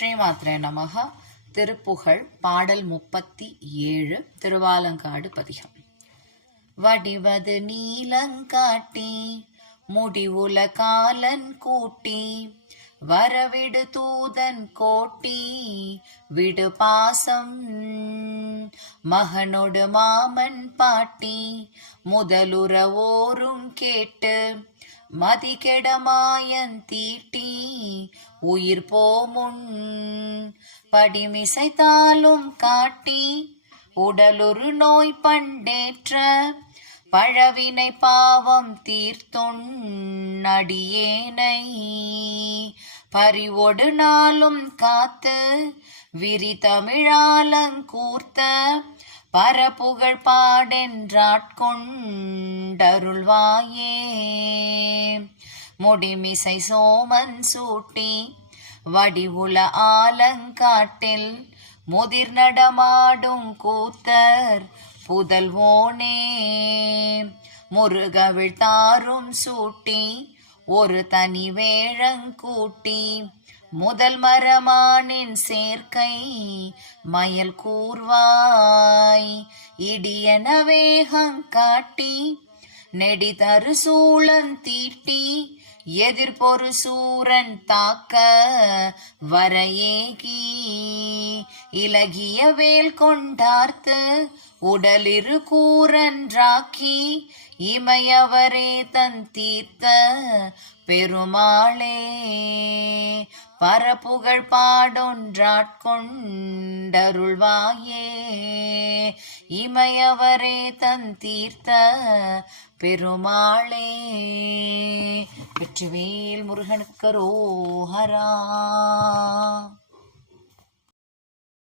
ஸ்ரீமாத்ரே நமக. திருப்புகழ் பாடல் முப்பத்தி ஏழு திருவாலங்காடு பதிகம். வடிவது நீலங்காட்டி முடிவுல காலன் கூட்டி வரவிடு தூதன் கோட்டி விடு பாசம் மகனொடு மாமன் பாட்டி முதலுற ஓரும் கேட்டு மதிகெடமாயன் தீட்டி உயிர் போமுன் படிமிசைத்தாலும் காட்டி உடலுறு நோய் பண்டேற்ற பழவினை பாவம் தீர்த்தொன்னடியேனை பறிவொடு நாளும் காத்து விரி தமிழாலங்கூர்த்த பரப்புகழ் பாடென்றாட்கொண்டருள்வாயே முடிமிசை சோமன் சூட்டி வடிவுல ஆலங்காட்டில் முதிர் நடமாடும் கூத்தர் புதல்வோனே முருகவிழ் தாரும் சூட்டி ஒரு தனி வேழங்கூட்டி முதல் மரமானின் சேர்க்கை மயல் கூர்வாய் இடியன வேகம் காட்டி நெடிதரு சூழன் தீட்டி எதிர்பொரு சூரன் தாக்க வரையேகி. இலகிய வேல் கொண்டார்த்து உடலிரு கூரன்றாக்கி இமையவரே தன் தீர்த்த பெருமாளே. பரப்புகழ் பாடொன்றாட்கொண்டருள்வாயே. இமையவரே தன் தீர்த்த பெருமாளே. வெற்றிவேல் முருகனுக்கு ரோஹரா.